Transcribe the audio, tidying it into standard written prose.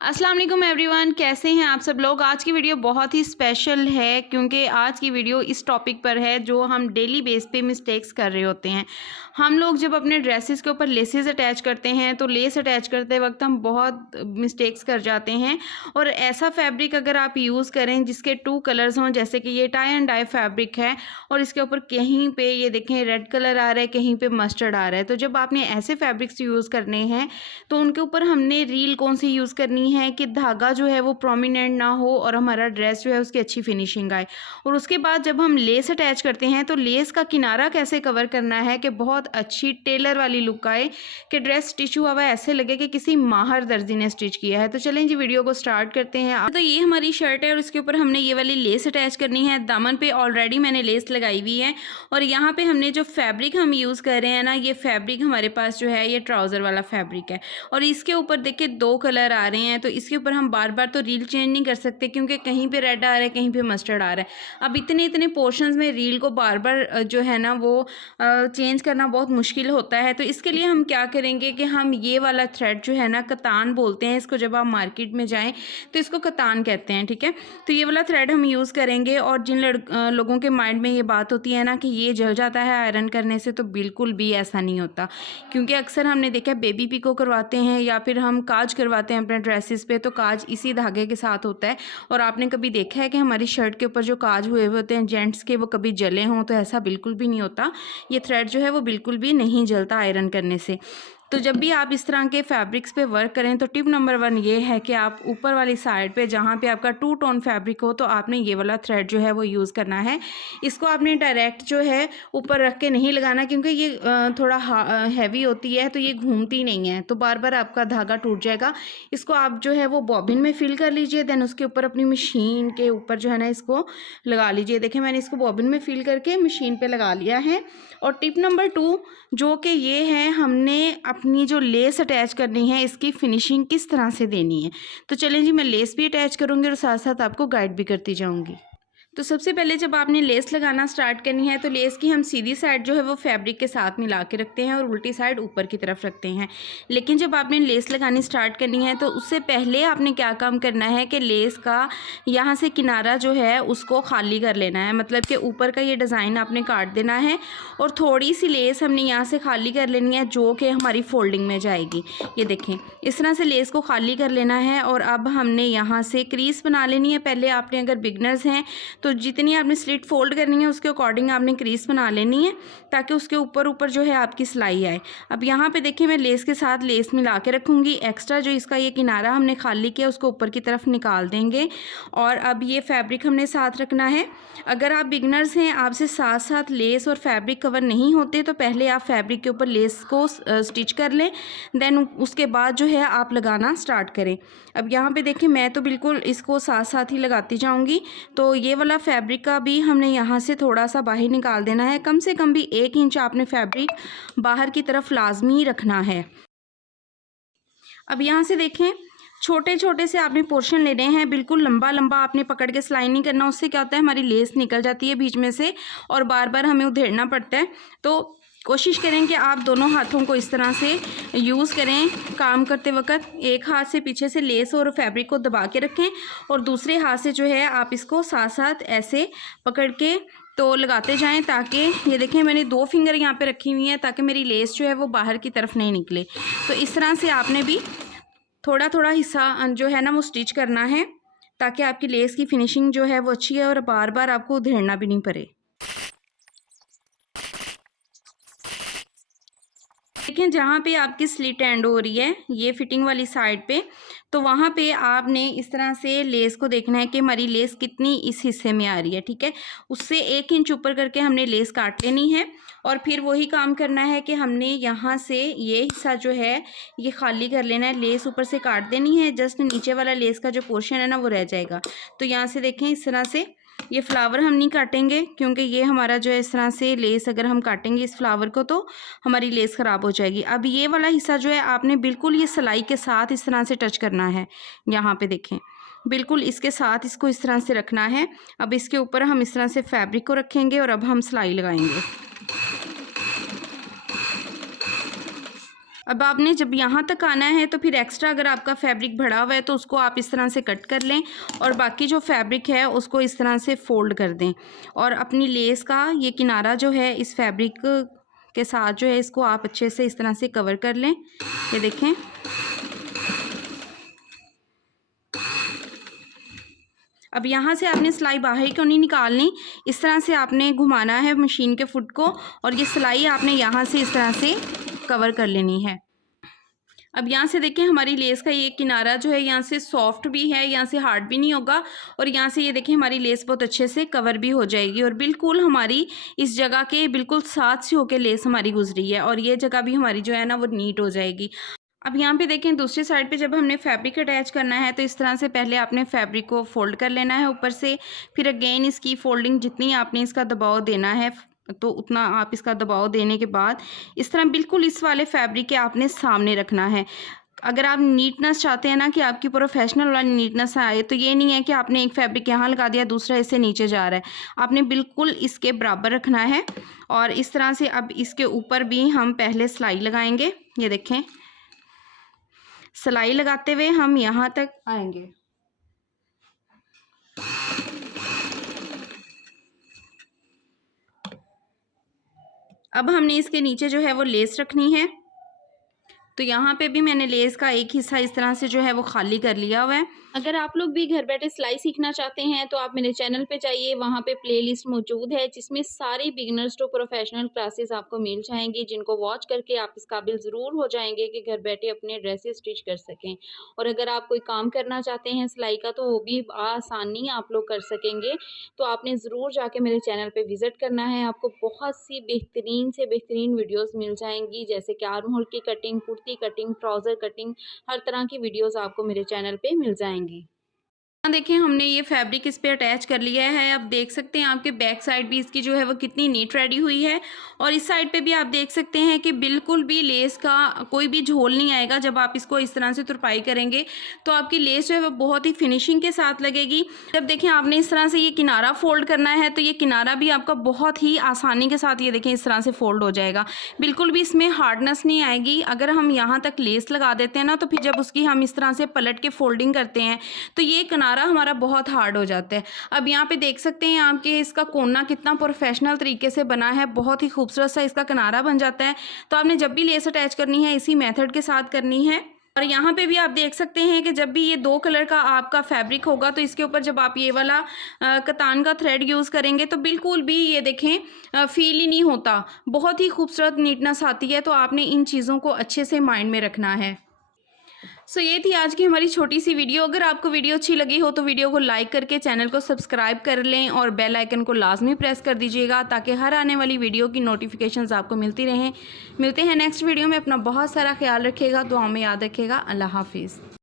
अस्सलाम वालेकुम एवरीवन, कैसे हैं आप सब लोग। आज की वीडियो बहुत ही स्पेशल है क्योंकि आज की वीडियो इस टॉपिक पर है जो हम डेली बेस पे मिस्टेक्स कर रहे होते हैं। हम लोग जब अपने ड्रेसेस के ऊपर लेसेस अटैच करते हैं तो लेस अटैच करते वक्त हम बहुत मिस्टेक्स कर जाते हैं। और ऐसा फैब्रिक अगर आप यूज़ करें जिसके 2 कलर्स हों, जैसे कि ये टाई एंड डाई फैब्रिक है और इसके ऊपर कहीं पे ये देखें रेड कलर आ रहा है, कहीं पे मस्टर्ड आ रहा है। तो जब आपने ऐसे फैब्रिक्स यूज़ करने हैं तो उनके ऊपर हमने रील कौन सी यूज़ करनी है कि धागा जो है वो प्रोमिनेंट ना हो और हमारा ड्रेस जो है उसकी अच्छी फिनिशिंग आए। और उसके बाद जब हम लेस अटैच करते हैं तो लेस का किनारा कैसे कवर करना है कि बहुत अच्छी टेलर वाली लुक आए, कि ड्रेस स्टिच हुआ हुआ ऐसे लगे कि किसी माहिर दर्जी ने स्टिच किया है। तो चलें जी वीडियो को स्टार्ट करते हैं। तो ये हमारी शर्ट है और उसके ऊपर हमने ये वाली लेस अटैच करनी है। दामन पे ऑलरेडी मैंने लेस लगाई हुई है और यहाँ पे हमने जो फैब्रिक हम यूज़ कर रहे हैं ना, ये फैब्रिक हमारे पास जो है ये ट्राउज़र वाला फैब्रिक है और इसके ऊपर देखिए 2 कलर आ रहे हैं। तो इसके ऊपर हम बार बार तो रील चेंज नहीं कर सकते क्योंकि कहीं पे रेड आ रहा है, कहीं पे मस्टर्ड आ रहा है। अब इतने इतने पोर्शंस में रील को बार बार जो है ना वो चेंज करना बहुत मुश्किल होता है। तो इसके लिए हम क्या करेंगे कि हम ये वाला थ्रेड जो है ना, कतान बोलते हैं इसको, जब आप मार्केट में जाएँ तो इसको कतान कहते हैं, ठीक है। तो ये वाला थ्रेड हम यूज़ करेंगे। और जिन लोगों के माइंड में ये बात होती है ना कि ये जल जाता है आयरन करने से, तो बिल्कुल भी ऐसा नहीं होता। क्योंकि अक्सर हमने देखा है बेबी पिको करवाते हैं या फिर हम काज करवाते हैं अपने ड्रेसेस पे, तो काज इसी धागे के साथ होता है। और आपने कभी देखा है कि हमारी शर्ट के ऊपर जो काज हुए होते हैं जेंट्स के, वो कभी जले हों? तो ऐसा बिल्कुल भी नहीं होता। ये थ्रेड जो है वो बिल्कुल भी नहीं जलता आयरन करने से। तो जब भी आप इस तरह के फैब्रिक्स पे वर्क करें तो टिप नंबर 1 ये है कि आप ऊपर वाली साइड पे जहाँ पे आपका 2 टोन फैब्रिक हो तो आपने ये वाला थ्रेड जो है वो यूज़ करना है। इसको आपने डायरेक्ट जो है ऊपर रख के नहीं लगाना क्योंकि ये थोड़ा हैवी होती है तो ये घूमती नहीं है, तो बार बार आपका धागा टूट जाएगा। इसको आप जो है वो बॉबिन में फिल कर लीजिए, देन उसके ऊपर अपनी मशीन के ऊपर जो है ना इसको लगा लीजिए। देखिए मैंने इसको बॉबिन में फिल करके मशीन पे लगा लिया है। और टिप नंबर 2 जो कि ये है, हमने अपनी जो लेस अटैच करनी है इसकी फिनिशिंग किस तरह से देनी है। तो चलें जी, मैं लेस भी अटैच करूँगी और साथ साथ आपको गाइड भी करती जाऊँगी। तो सबसे पहले जब आपने लेस लगाना स्टार्ट करनी है तो लेस की हम सीधी साइड जो है वो फैब्रिक के साथ मिला के रखते हैं और उल्टी साइड ऊपर की तरफ रखते हैं। लेकिन जब आपने लेस लगानी स्टार्ट करनी है तो उससे पहले आपने क्या काम करना है कि लेस का यहाँ से किनारा जो है उसको खाली कर लेना है, मतलब कि ऊपर का ये डिज़ाइन आपने काट देना है और थोड़ी सी लेस हमने यहाँ से खाली कर लेनी है जो कि हमारी फोल्डिंग में जाएगी। ये देखें इस तरह से लेस को खाली कर लेना है और अब हमने यहाँ से क्रीज बना लेनी है। पहले आपने अगर बिगनर्स हैं तो जितनी आपने स्लिट फोल्ड करनी है उसके अकॉर्डिंग आपने क्रीज बना लेनी है ताकि उसके ऊपर ऊपर जो है आपकी सिलाई आए। अब यहाँ पे देखिए मैं लेस के साथ लेस मिला के रखूँगी। एक्स्ट्रा जो इसका ये किनारा हमने खाली किया उसको ऊपर की तरफ निकाल देंगे और अब ये फैब्रिक हमने साथ रखना है। अगर आप बिगनर्स हैं, आपसे साथ साथ लेस और फैब्रिक कवर नहीं होते तो पहले आप फैब्रिक के ऊपर लेस को स्टिच कर लें, देन उसके बाद जो है आप लगाना स्टार्ट करें। अब यहाँ पे देखिए मैं तो बिल्कुल इसको साथ साथ ही लगाती जाऊँगी। तो ये वाला फैब्रिक का भी हमने यहाँ से थोड़ा सा बाहर निकाल देना है। कम से कम भी 1 इंच आपने फैब्रिक बाहर की तरफ लाजमी रखना है। अब यहाँ से देखें छोटे छोटे से आपने पोर्शन लेने हैं, बिल्कुल लंबा लंबा आपने पकड़ के सिलाई नहीं करना, उससे क्या होता है हमारी लेस निकल जाती है बीच में से और बार बार हमें उधेड़ना पड़ता है। तो कोशिश करें कि आप दोनों हाथों को इस तरह से यूज़ करें काम करते वक्त। एक हाथ से पीछे से लेस और फैब्रिक को दबा के रखें और दूसरे हाथ से जो है आप इसको साथ साथ ऐसे पकड़ के तो लगाते जाएं ताकि ये देखें मैंने 2 फिंगर यहाँ पे रखी हुई हैं ताकि मेरी लेस जो है वो बाहर की तरफ नहीं निकले। तो इस तरह से आपने भी थोड़ा थोड़ा हिस्सा जो है ना वो स्टिच करना है ताकि आपकी लेस की फिनिशिंग जो है वो अच्छी है और बार बार आपको उधेड़ना भी नहीं पड़े। देखिए जहाँ पे आपकी स्लिट एंड हो रही है ये फिटिंग वाली साइड पे, तो वहाँ पे आपने इस तरह से लेस को देखना है कि हमारी लेस कितनी इस हिस्से में आ रही है, ठीक है। उससे 1 इंच ऊपर करके हमने लेस काट लेनी है और फिर वही काम करना है कि हमने यहाँ से ये हिस्सा जो है ये खाली कर लेना है। लेस ऊपर से काट देनी है, जस्ट नीचे वाला लेस का जो पोर्शन है ना वो रह जाएगा। तो यहाँ से देखें इस तरह से ये फ्लावर हम नहीं काटेंगे क्योंकि ये हमारा जो है इस तरह से लेस अगर हम काटेंगे इस फ्लावर को तो हमारी लेस ख़राब हो जाएगी। अब ये वाला हिस्सा जो है आपने बिल्कुल ये सिलाई के साथ इस तरह से टच करना है। यहाँ पे देखें बिल्कुल इसके साथ इसको इस तरह से रखना है। अब इसके ऊपर हम इस तरह से फैब्रिक को रखेंगे और अब हम सिलाई लगाएंगे। अब आपने जब यहाँ तक आना है तो फिर एक्स्ट्रा अगर आपका फैब्रिक भरा हुआ है तो उसको आप इस तरह से कट कर लें और बाकी जो फैब्रिक है उसको इस तरह से फ़ोल्ड कर दें और अपनी लेस का ये किनारा जो है इस फैब्रिक के साथ जो है इसको आप अच्छे से इस तरह से कवर कर लें। ये देखें, अब यहाँ से आपने सिलाई बाहर क्यों नहीं निकालनी, इस तरह से आपने घुमाना है मशीन के फुट को और ये सिलाई आपने यहाँ से इस तरह से कवर कर लेनी है। अब यहाँ से देखें हमारी लेस का ये किनारा जो है यहाँ से सॉफ्ट भी है, यहाँ से हार्ड भी नहीं होगा और यहाँ से ये देखें हमारी लेस बहुत अच्छे से कवर भी हो जाएगी और बिल्कुल हमारी इस जगह के बिल्कुल साथ से होकर लेस हमारी गुजरी है और ये जगह भी हमारी जो है ना वो नीट हो जाएगी। अब यहाँ पे देखें दूसरी साइड पे जब हमने फैब्रिक अटैच करना है तो इस तरह से पहले आपने फैब्रिक को फोल्ड कर लेना है ऊपर से, फिर अगेन इसकी फोल्डिंग जितनी आपने इसका दबाव देना है तो उतना आप इसका दबाव देने के बाद इस तरह बिल्कुल इस वाले फैब्रिक के आपने सामने रखना है। अगर आप नीटनेस चाहते हैं ना कि आपकी प्रोफेशनल वाली नीटनेस आए तो ये नहीं है कि आपने एक फैब्रिक यहाँ लगा दिया दूसरा इससे नीचे जा रहा है, आपने बिल्कुल इसके बराबर रखना है और इस तरह से अब इसके ऊपर भी हम पहले सिलाई लगाएंगे। ये देखें सिलाई लगाते हुए हम यहाँ तक आएंगे। अब हमने इसके नीचे जो है वो लेस रखनी है, तो यहाँ पे भी मैंने लेस का एक हिस्सा इस तरह से जो है वो खाली कर लिया हुआ है। अगर आप लोग भी घर बैठे सिलाई सीखना चाहते हैं तो आप मेरे चैनल पे जाइए, वहाँ पे प्लेलिस्ट मौजूद है जिसमें सारी बिगिनर्स टू प्रोफेशनल क्लासेस आपको मिल जाएंगी, जिनको वॉच करके आप इस काबिल ज़रूर हो जाएंगे कि घर बैठे अपने ड्रेसेस स्टिच कर सकें। और अगर आप कोई काम करना चाहते हैं सिलाई का तो वो भी आसानी आप लोग कर सकेंगे। तो आपने ज़रूर जाके मेरे चैनल पर विज़िट करना है, आपको बहुत सी बेहतरीन से बेहतरीन वीडियोज़ मिल जाएंगी, जैसे कि आर्म होल की cutting, kurti cutting, trouser cutting, हर तरह की वीडियोज़ आपको मेरे चैनल पर मिल जाएंगी। देखिए हमने ये फैब्रिक इस पे अटैच कर लिया है। आप देख सकते हैं आपके बैक साइड भी इसकी जो है वो कितनी नीट रेडी हुई है और इस साइड पे भी आप देख सकते हैं कि बिल्कुल भी लेस का कोई भी झोल नहीं आएगा। जब आप इसको इस तरह से तुरपाई करेंगे तो आपकी लेस जो है वो बहुत ही फिनिशिंग के साथ लगेगी। जब देखें आपने इस तरह से ये किनारा फोल्ड करना है तो ये किनारा भी आपका बहुत ही आसानी के साथ ये देखें इस तरह से फोल्ड हो जाएगा, बिल्कुल भी इसमें हार्डनेस नहीं आएगी। अगर हम यहाँ तक लेस लगा देते हैं ना तो फिर जब उसकी हम इस तरह से पलट के फोल्डिंग करते हैं तो ये किनारा हमारा बहुत हार्ड हो जाता है। अब यहाँ पे देख सकते हैं आपके इसका कोना कितना प्रोफेशनल तरीके से बना है, बहुत ही खूबसूरत सा इसका किनारा बन जाता है। तो आपने जब भी लेस अटैच करनी है इसी मेथड के साथ करनी है। और यहाँ पे भी आप देख सकते हैं कि जब भी ये 2 कलर का आपका फैब्रिक होगा तो इसके ऊपर जब आप ये वाला कतान का थ्रेड यूज़ करेंगे तो बिल्कुल भी ये देखें फील ही नहीं होता, बहुत ही खूबसूरत नीटनेस आती है। तो आपने इन चीज़ों को अच्छे से माइंड में रखना है। सो ये थी आज की हमारी छोटी सी वीडियो। अगर आपको वीडियो अच्छी लगी हो तो वीडियो को लाइक करके चैनल को सब्सक्राइब कर लें और बेल आइकन को लाजमी प्रेस कर दीजिएगा ताकि हर आने वाली वीडियो की नोटिफिकेशंस आपको मिलती रहें। मिलते हैं नेक्स्ट वीडियो में। अपना बहुत सारा ख्याल रखिएगा, दुआ में याद रखिएगा। अल्लाह हाफिज़।